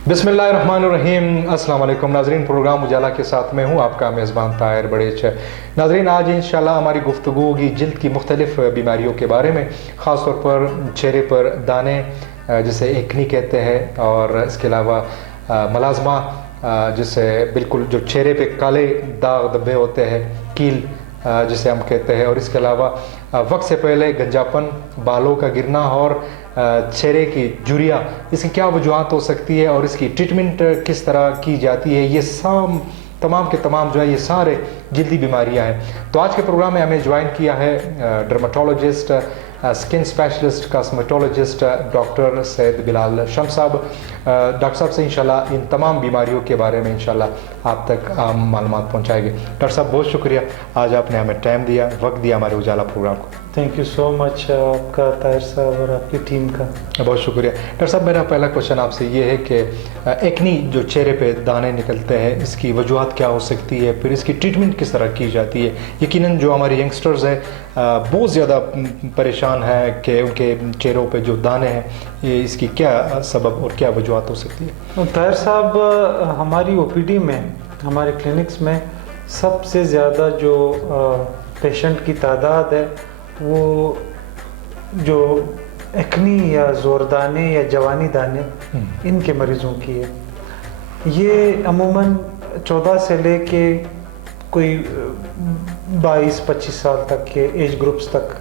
बिस्मिल्लाहिर्रहमानिर्रहीम। अस्सलाम वालेकुम नाजरीन, प्रोग्राम उजाला के साथ में हूँ आपका मेज़बान ताहिर बड़ेच। नाजरीन, आज इंशाल्लाह हमारी गुफ्तगू होगी जिल्द की मुख्तलिफ़ बीमारियों के बारे में, ख़ास तौर पर चेहरे पर दाने जिसे एक्नी कहते हैं, और इसके अलावा मलाज़मा जिसे बिल्कुल जो चेहरे पे काले दाग धब्बे होते हैं, कील जिसे हम कहते हैं, और इसके अलावा वक्त से पहले गंजापन, बालों का गिरना और चेहरे की झुर्रियाँ, इसकी क्या वजूहत हो सकती है और इसकी ट्रीटमेंट किस तरह की जाती है, ये सब तमाम के तमाम जो है ये सारे जल्दी बीमारियां हैं। तो आज के प्रोग्राम में हमें ज्वाइन किया है dermatologist, skin specialist, cosmetologist doctor Syed Bilal Shams साहब। डॉक्टर साहब से इंशाल्लाह इन तमाम बीमारियों के बारे में इंशाल्लाह आप तक मालूमात पहुंचाएंगे। डॉक्टर साहब, बहुत शुक्रिया, आज आपने हमें टाइम दिया, वक्त दिया हमारे उजाला प्रोग्राम को। थैंक यू सो मच आपका, ताहिर साहब और आपकी टीम का बहुत शुक्रिया। डॉक्टर साहब, मेरा पहला क्वेश्चन आपसे ये है कि एक्नी जो चेहरे पे दाने निकलते हैं, इसकी वजूहत क्या हो सकती है, फिर इसकी ट्रीटमेंट किस तरह की जाती है? यकीनन जो हमारे यंगस्टर्स हैं बहुत ज़्यादा परेशान है कि उनके चेहरों पे जो दाने हैं, ये इसकी क्या सबब और क्या वजूहत हो सकती है? ताहिर साहब, हमारी ओपीडी में, हमारे क्लिनिक्स में सबसे ज़्यादा जो पेशेंट की तादाद है वो जो एक्नी या ज़ोरदाने या जवानी दाने इनके मरीज़ों की है। ये अमूमन 14 से लेके कोई 22-25 साल तक के एज ग्रुप्स तक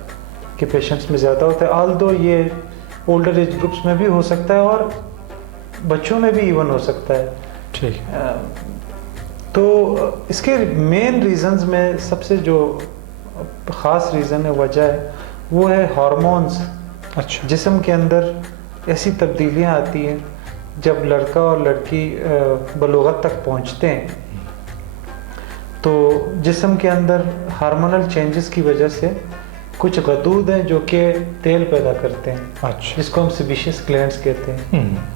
के पेशेंट्स में ज़्यादा होता है। आल्दो ये ओल्डर एज ग्रुप्स में भी हो सकता है और बच्चों में भी इवन हो सकता है। ठीक। तो इसके मेन रीज़न्स में सबसे जो ख़ास रीज़न है, वजह है, वो है हार्मोन्स। अच्छा। जिस्म के अंदर ऐसी तब्दीलियां आती हैं जब लड़का और लड़की बलूगत तक पहुंचते हैं, तो जिस्म के अंदर हार्मोनल चेंजेस की वजह से कुछ गदूद हैं जो कि तेल पैदा करते हैं। अच्छा। जिसको हम सेबेशियस ग्लैंड्स कहते हैं।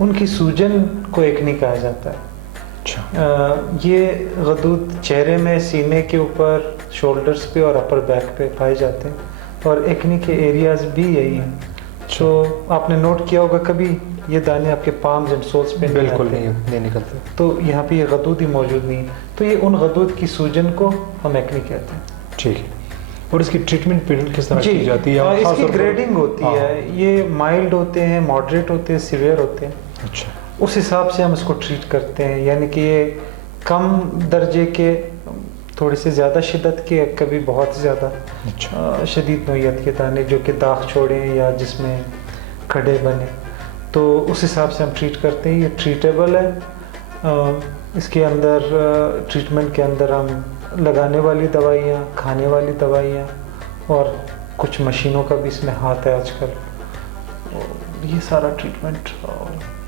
उनकी सूजन को एक्नी कहा जाता है। अच्छा। ये गदूद चेहरे में, सीने के ऊपर, शोल्डर्स पे और अपर बैक पे पाए जाते हैं, और एक्नी के एरियाज भी यही हैं। तो आपने नोट किया होगा कभी ये दाने आपके पाम्स एंड सोल्स पे बिल्कुल नहीं निकलते, तो यहाँ पे ये गदूद ही मौजूद नहीं है, तो ये उन गदूद की सूजन को हम एक्नी कहते हैं। ठीक है। और इसकी ट्रीटमेंट पीरियड किस तरह की जाती है? इसकी ग्रेडिंग होती है, ये माइल्ड होते हैं, मॉडरेट होते हैं, सीवियर होते हैं। अच्छा। उस हिसाब से हम इसको ट्रीट करते हैं, यानी कि ये कम दर्जे के, थोड़ी सी ज़्यादा शिद्दत के, कभी बहुत ज़्यादा शदीद नोयत के दाने जो कि दाग छोड़ें या जिसमें खड़े बने, तो उस हिसाब से हम ट्रीट करते हैं। ये ट्रीटेबल है। इसके अंदर ट्रीटमेंट के अंदर हम लगाने वाली दवाइयाँ, खाने वाली दवाइयाँ और कुछ मशीनों का भी इसमें हाथ है आजकल। ये सारा ट्रीटमेंट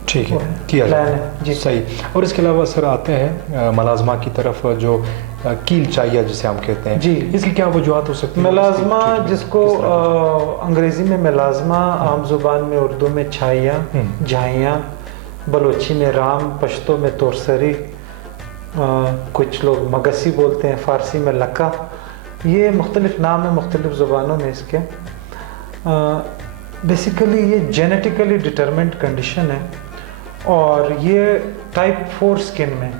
ठीक है, किया जाता है जी। सही। और इसके अलावा सर आते हैं मलाज़मा की तरफ, जो कील चाहिए जिसे हम कहते हैं जी, इसकी क्या वजूहत हो सकती है? मलाज़मा, जिसको अंग्रेज़ी में मलाज़मा, आम ज़ुबान में उर्दू में छाइयाँ, झाइयाँ, बलोची में राम, पश्तो में तोरसरी, कुछ लोग मगसी बोलते हैं, फ़ारसी में लक्का। ये मुख्तलिफ़ नाम है मुख्तलिफ़ ज़ुबानों में इसके। बेसिकली ये जेनेटिकली डिटरमिन्ड कंडीशन है, और ये टाइप 4 स्किन में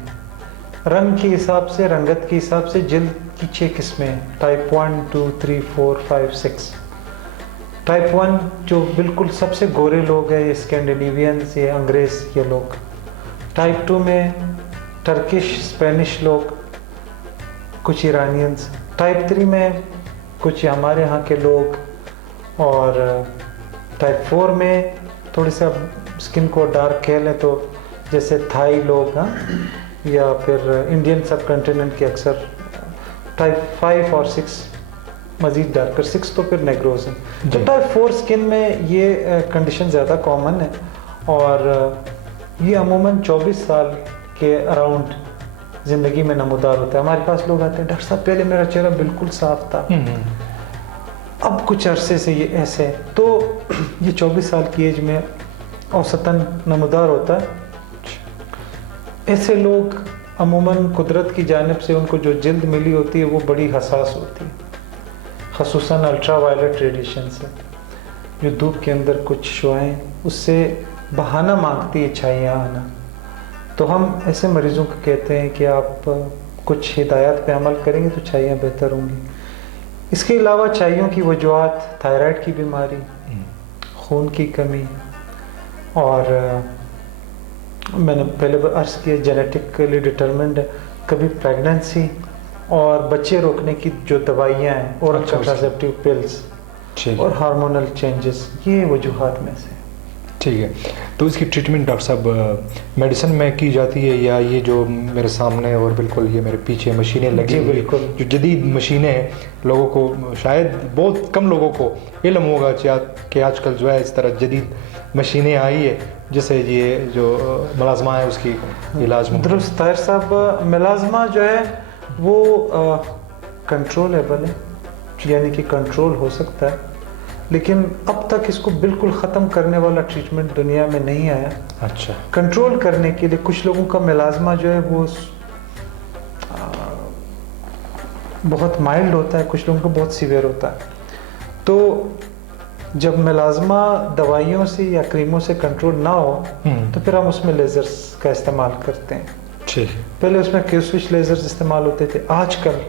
रंग के हिसाब से, रंगत के हिसाब से जिल्द की 6 किस्में हैं। टाइप 1, 2, 3, 4, 5, 6। टाइप 1 जो बिल्कुल सबसे गोरे लोग हैं, ये स्कैंडिनेवियंस, ये अंग्रेज़, ये लोग। टाइप 2 में टर्किश, स्पेनिश लोग, कुछ ईरानियंस। टाइप 3 में कुछ हमारे यहाँ के लोग, और टाइप 4 में थोड़ी सा स्किन को डार्क कह लें तो जैसे थाई लोग, हाँ, या फिर इंडियन सब कॉन्टिनेंट के अक्सर। टाइप 5 और 6 मज़ीद डार्कर, 6 तो फिर नेग्रोज हैं। तो टाइप 4 स्किन में ये कंडीशन ज़्यादा कॉमन है, और ये अमूमन 24 साल के अराउंड ज़िंदगी में नमूदार होता है। हमारे पास लोग आते हैं, डॉक्टर साहब पहले मेरा चेहरा बिल्कुल साफ था, अब कुछ अरसे से ये ऐसे है। तो ये 24 साल की एज में औसतन नमूदार होता है। ऐसे लोग अमूमन कुदरत की जानिब से उनको जो जिल्द मिली होती है वो बड़ी हसास होती है, ख़ुसूसन अल्ट्रा वायलेट रेडिएशन से। जो धूप के अंदर कुछ शुआएं, उससे बहाना मांगती है छाइयाँ आना, तो हम ऐसे मरीज़ों को कहते हैं कि आप कुछ हिदायत पे अमल करेंगे तो छाइयाँ बेहतर होंगी। इसके अलावा छाइयों की वजूहात थायराइड की बीमारी, खून की कमी, और मैंने पहले अर्ज़ किया जेनेटिकली डिटरमिन्ड है, कभी प्रेगनेंसी और बच्चे रोकने की जो दवाइयाँ हैं, ओरल कंट्रासेप्टिव पिल्स और हार्मोनल चेंजेस, ये वजूहात में से। ठीक है, तो इसकी ट्रीटमेंट डॉक्टर साहब मेडिसिन में की जाती है या ये जो मेरे सामने और बिल्कुल ये मेरे पीछे मशीनें लगी हुई, जो जदीद मशीनें हैं, लोगों को शायद बहुत कम लोगों को इल्म होगा कि आजकल जो है इस तरह जदीद मशीनें आई है जिससे ये जो मुलाजमा है उसकी इलाज में। दुरुस्त ताहिर साहब, मुलाजमा जो है वो कंट्रोलेबल है, यानी कि कंट्रोल हो सकता है, लेकिन अब तक इसको बिल्कुल ख़त्म करने वाला ट्रीटमेंट दुनिया में नहीं आया। अच्छा। कंट्रोल करने के लिए कुछ लोगों का मिलाजमा जो है वो बहुत माइल्ड होता है, कुछ लोगों का बहुत सीवियर होता है। तो जब मिलाजमा दवाइयों से या क्रीमों से कंट्रोल ना हो तो फिर हम उसमें लेज़र्स का इस्तेमाल करते हैं। ठीक। पहले उसमें क्यू-स्विच लेज़र्स इस्तेमाल होते थे। आजकल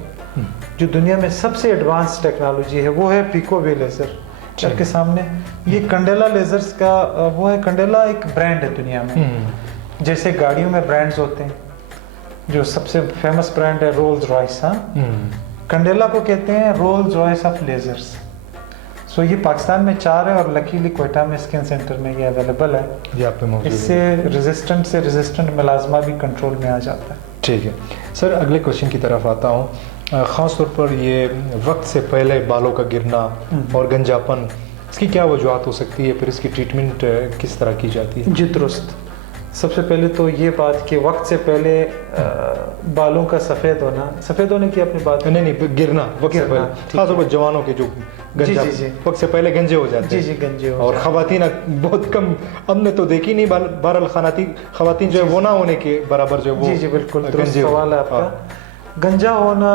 जो दुनिया में सबसे एडवांस टेक्नोलॉजी है वो है पिको-वे लेज़र के सामने। ये कंडेला लेज़र्स का वो है, कंडेला एक ब्रांड है दुनिया में, जैसे गाड़ियों में ब्रांड्स होते हैं, जो सबसे फेमस ब्रांड है रोल्स रॉयस। कंडेला को कहते हैं रोल्स रॉयस ऑफ लेज़र्स। सो ये पाकिस्तान में 4 है और लकीली कोयटा में स्किन सेंटर में ये अवेलेबल है। ये आप पे मौजूद है। इससे रेजिस्टेंट मिलाजमा भी कंट्रोल में आ जाता है। ठीक है सर, अगले क्वेश्चन की तरफ आता हूँ। ख़ास तौर पर ये वक्त से पहले बालों का गिरना और गंजापन, इसकी क्या वजूहत हो सकती है, फिर इसकी ट्रीटमेंट किस तरह की जाती है? जी दुरुस्त। सबसे पहले तो ये बात कि वक्त से पहले बालों का सफ़ेद होने की अपनी बात नहीं गिरना वक्त से पहले, खास तौर पर जवानों के जो गंजा वक्त से पहले गंजे हो जाते हैं। जी गंजे हो, और ख़वातीन बहुत कम, हमने तो देखी नहीं बहरहाल ख़वातीन जो है वो ना होने के बराबर जो है वो। जी बिल्कुल सवाल है आपका। गंजा होना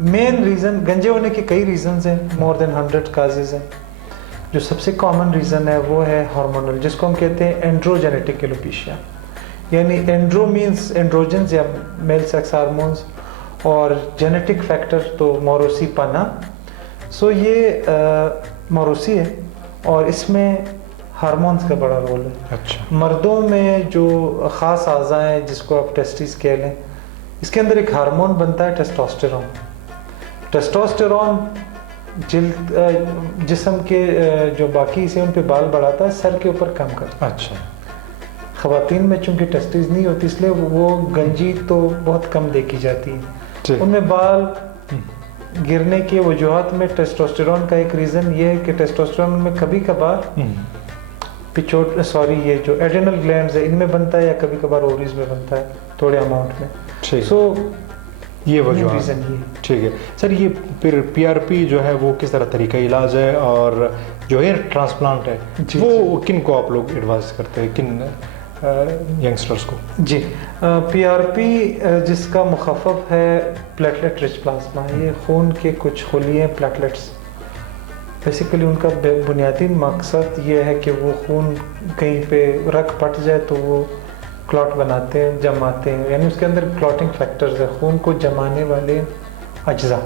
मेन रीज़न, गंजे होने के कई रीज़न्स हैं, मोर देन 100 काजेज़ हैं। जो सबसे कॉमन रीज़न है वो है हार्मोनल, जिसको हम कहते हैं एंड्रोजेनेटिक एलोपेशिया, यानी एंड्रो मीन्स एंड्रोजन्स या मेल सेक्स हार्मोन्स, और जेनेटिक फैक्टर तो मौरूसी पाना। सो ये मौरूसी है और इसमें हार्मोन्स का बड़ा रोल है। अच्छा। मर्दों में जो ख़ास अज़ा हैं जिसको आप टेस्टिस कह लें, इसके अंदर एक हार्मोन बनता है टेस्टोस्टेरोन। टेस्टोस्टेरोन जिल्द जिस्म के जो बाकी हिस्से उन पे बाल बढ़ाता है, सर के ऊपर कम करता है। अच्छा। ख़वातीन में चूंकि टेस्टिस नहीं होती इसलिए वो गंजी तो बहुत कम देखी जाती है। उनमें बाल गिरने की वजूहत में टेस्टोस्टेरोन का एक रीज़न ये है कि टेस्टोस्टेरोन में कभी कभार ये जो एड्रेनल ग्लैंड्स है इनमें बनता है, या कभी कभार ओवरीज में बनता है थोड़े अमाउंट में। सो ये वजह रीज़न ये। ठीक है सर, ये फिर पीआरपी जो है वो किस तरह तरीका इलाज है, और जो हेयर ट्रांसप्लांट है वो किन को आप लोग एडवाइस करते हैं, किन यंगस्टर्स को? जी पीआरपी जिसका मुखफ़फ़ है प्लेटलेट रिच प्लाज्मा, ये खून के कुछ खुलिए प्लेटलेट्स, बेसिकली उनका बुनियादी मकसद ये है कि वो खून कहीं पे रख पट जाए तो वो क्लॉट बनाते हैं, जमाते हैं, यानी उसके अंदर क्लॉटिंग फैक्टर्स है, खून को जमाने वाले अज्जा।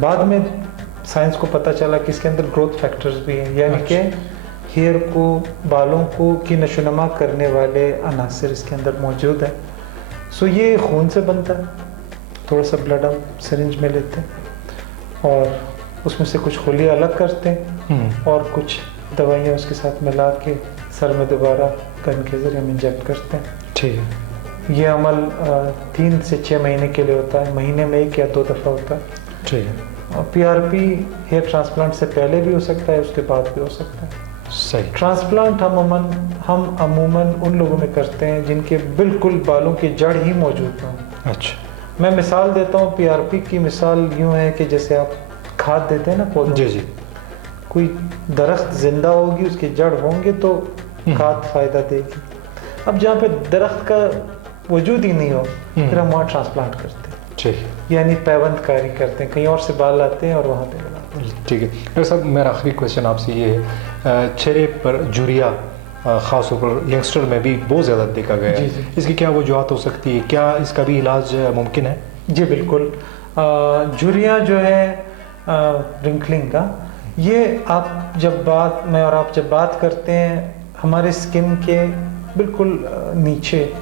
बाद में साइंस को पता चला कि इसके अंदर ग्रोथ फैक्टर्स भी हैं, यानी कि हेयर को, बालों को की नशोनुमा करने वाले अनासिर इसके अंदर मौजूद है। सो ये खून से बनता है, थोड़ा सा ब्लड हम सिरिंज में लेते हैं और उसमें से कुछ खुली अलग करते हैं और कुछ दवाइयाँ उसके साथ मिला के सर में दोबारा गन के ज़रिए हम इंजेक्ट करते हैं। ठीक है। ये अमल 3 से 6 महीने के लिए होता है, महीने में 1 या 2 दफ़ा होता है। ठीक है। पीआरपी हेयर ट्रांसप्लांट से पहले भी हो सकता है, उसके बाद भी हो सकता है। सही। ट्रांसप्लांट हम अमूमन उन लोगों में करते हैं जिनके बिल्कुल बालों की जड़ ही मौजूद ना हो। अच्छा। मैं मिसाल देता हूँ, पीआरपी की मिसाल यूँ है कि जैसे आप खाद देते हैं ना पौधों, जी, कोई दरख्त जिंदा होगी, उसके जड़ होंगे तो खाद फायदा देगी। अब जहाँ पे दरख्त का वजूद ही नहीं हो फिर हम वहाँ ट्रांसप्लांट करते हैं। ठीक, यानी पैबंदकारी करते हैं, कहीं और से बाल लाते हैं और वहाँ पे लगाते हैं। ठीक है। डॉक्टर साहब, मेरा आखिरी क्वेश्चन आपसे ये है, चेहरे पर झुर्रियाँ ख़ास तौर पर यंगस्टर में भी बहुत ज़्यादा देखा गया है। जी। इसकी क्या वजूहत हो सकती है, क्या इसका भी इलाज मुमकिन है? जी बिल्कुल। झुर्रियाँ जो है रिंकलिंग का, ये आप जब बात करते हैं, हमारे स्किन के बिल्कुल नीचे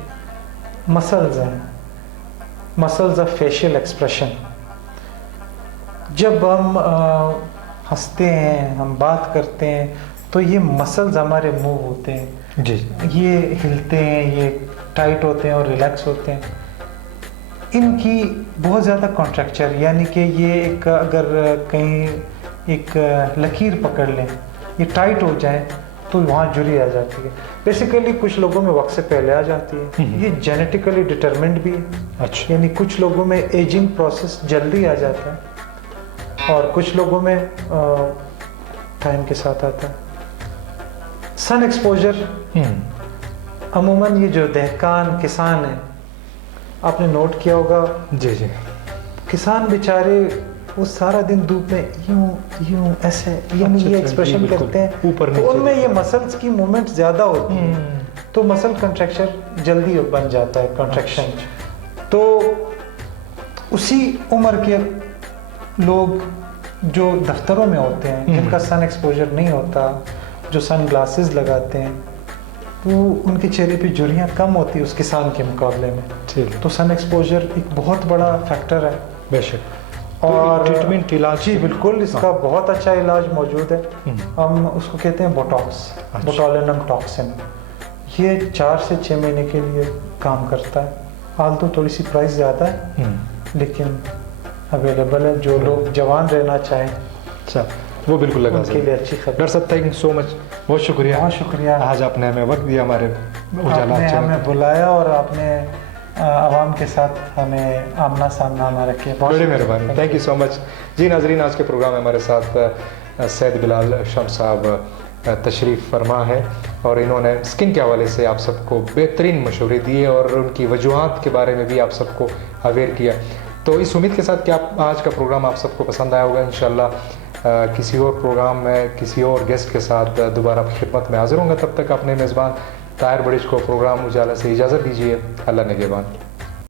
मसल्स हैं, मसल्स ऑफ फेशियल एक्सप्रेशन। जब हम हंसते हैं, हम बात करते हैं, तो ये मसल्स हमारे मूव होते हैं जी। ये हिलते हैं, ये टाइट होते हैं और रिलैक्स होते हैं। इनकी बहुत ज़्यादा कॉन्ट्रैक्चर, यानी कि ये एक अगर कहीं एक लकीर पकड़ लें, ये टाइट हो जाए तो वहाँ झुर्री आ जाती है। बेसिकली कुछ लोगों में वक्त से पहले आ जाती है, ये जेनेटिकली डिटरमिन्ड भी है। अच्छा। यानी कुछ लोगों में एजिंग प्रोसेस जल्दी आ जाता है और कुछ लोगों में टाइम के साथ आता है। सन एक्सपोजर, अमूमन ये जो दहकान किसान है, आपने नोट किया होगा, जी जी, किसान बेचारे वो सारा दिन धूप में यूं ऐसे यानी ये एक्सप्रेशन करते हैं, ऊपर तो उनमें ये मसल्स की मूवमेंट ज़्यादा होती है, तो मसल कंट्रैक्चर जल्दी बन जाता है, कंट्रैक्शन। तो उसी उम्र के लोग जो दफ्तरों में होते हैं, जिनका सन एक्सपोजर नहीं होता, जो सन ग्लासेस लगाते हैं, वो उनके चेहरे पे झुर्रियाँ कम होती है उस किसान के मुकाबले में। ठीक। तो सन एक्सपोजर एक बहुत बड़ा फैक्टर है। बेशक। और ट्रीटमेंट, इलाज? जी बिल्कुल, इसका बहुत अच्छा इलाज मौजूद है। हम उसको कहते हैं बोटॉक्स, बोटुलिनम टॉक्सिन। ये 4 से 6 महीने के लिए काम करता है। हाल तो थोड़ी सी प्राइस ज़्यादा है, लेकिन अवेलेबल है। जो लोग जवान रहना चाहें, अच्छा, वो बिल्कुल लगा उनके लिए अच्छी खबर। डॉक्टर साहब, थैंक यू सो मच, बहुत शुक्रिया। बहुत शुक्रिया, आज आपने हमें वक्त दिया, हमारे उजाला आपने चैनल हमें बुलाया और आपने आवाम के साथ हमें आमना सामना ना रखे। बड़ी मेहरबानी, थैंक यू सो मच। जी नाजरीन, आज के प्रोग्राम में हमारे साथ सैयद बिलाल शम्स साहब तशरीफ़ फरमा है और इन्होंने स्किन के हवाले से आप सबको बेहतरीन मशवरे दिए और उनकी वजूहात के बारे में भी आप सबको अवेयर किया। तो इस उम्मीद के साथ कि आज का प्रोग्राम आप सबको पसंद आया होगा। इंशाल्लाह किसी और प्रोग्राम में किसी और गेस्ट के साथ दोबारा खिदमत में हाजिर होंगे। तब तक अपने मेज़बान ताहिर बड़िश को प्रोग्राम उजाला से इजाज़त दीजिए। अल्लाह निगहबान।